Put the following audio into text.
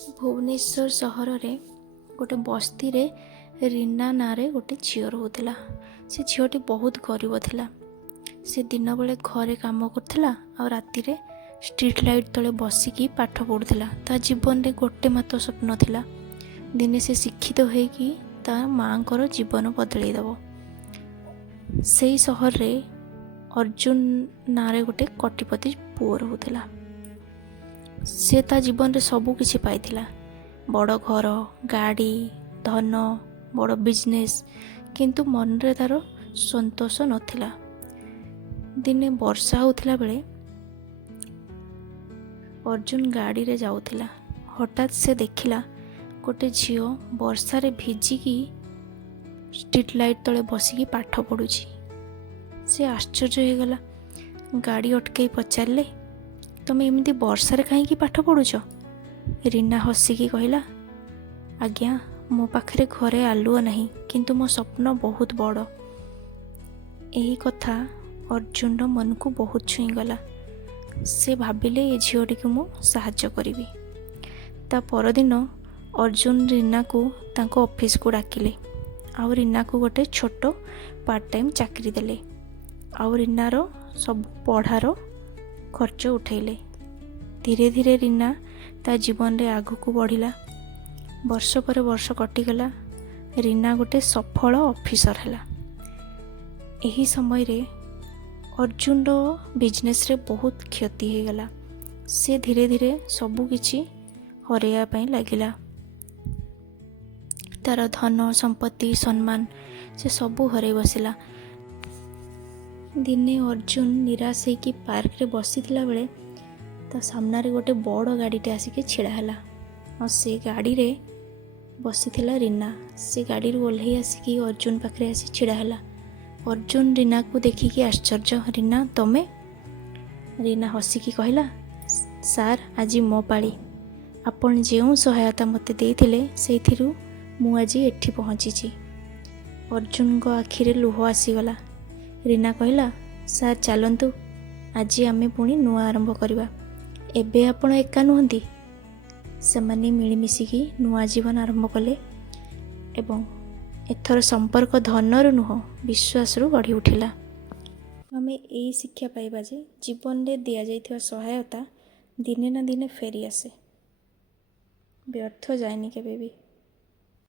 भुवनेश्वर सहर रे गोटे बस्ती रे रीना ना रे गोटे झील रोला। से झीलटी बहुत गरीब थिला। से दिन बेले घरे काम करथिला और राति रे स्ट्रीट लाइट तले बसिकी पाठ पढ़ुला। ता जीवन रे गोटे मात्र स्वप्न थिला, दिने से शिक्षित होइकी ता माँ को जीवन बदल दब। से सहर रे अर्जुन ना रे गोटे कोटिपति पुओ रोला। से ता जीवन रे सबु किछि पाइथिला, बड़ घर, गाड़ी, धन, बड़ बिजनेस, किंतु मन रे तार संतोष नथिला। दिने वर्षा होथिला बेले अर्जुन गाड़ी रे जाउथिला। हठात से देखिला गोटे झियो वर्षा रे भिजिकी स्ट्रीट लाइट तले बसिकी पाठ पढ़ुची। से आश्चर्य हो गला। गाड़ी अटकई पचारे, तमे एमती वर्षारे कहीं पाठ पढ़ुच? रीना हसिकी कहला, आज्ञा मो पाखरे घरे आलुओ नहीं, किंतु मो स्वप्न बहुत बड़। यही कथा अर्जुन मन को बहुत छुईगला। से भाविले ये झीटी को मु साहाय्य करी। ता परदिन अर्जुन रीना को तांको ऑफिस को डाकिले और रीना को गोटे छोट पार्ट टाइम चाकरी देले और रीनार सब पढ़ार खर्च उठेले। धीरे धीरे रीना ता जीवन रे आगु को बढ़िला। वर्ष पर वर्ष कटिगला। रीना गोटे सफल ऑफिसर हैला। एही समय रे अर्जुन रो बिजनेस रे बहुत क्षति हो गला। से धीरे धीरे सबु किछि हरेया पई लागिला। तार धन संपत्ति सम्मान से सबू हरे बसिला। दिने अर्जुन निराश होकर पार्क रे बसीथिला बेले ता सामना रे गोटे बड़ गाड़ीटे आसिके छिड़ा हैला और से गाड़ी रे बसीथिला रीना। से गाड़ी रू ओल्हे आसिकी अर्जुन पाखरे आसी छिड़ा हैला। अर्जुन रीना को देखिकी आश्चर्य, रीना तमे? रीना हसिकी कहला, सार आज मो पाली। आपण जेउ सहायता मते देइथिले सेइथिरु मु आज एठी पहुँची। अर्जुन को आखिरे लुह आसीगला। रीना कहला, सार चलतु, आज आमे पुणी नुआ आरंभ करवा। एबे आपण एका नुहंती। सेमाने मिलिमिशिकी नुआ जीवन आरंभ कले एवं एथर संपर्क धनरु नुह विश्वास रु बढ़ी उठिला। आमे एई शिक्षा पाइबा जे जीवन रे दिया जाइथिबा सहायता दिने ना दिने फेरी आसे, व्यर्थ जाएनी केबे भी।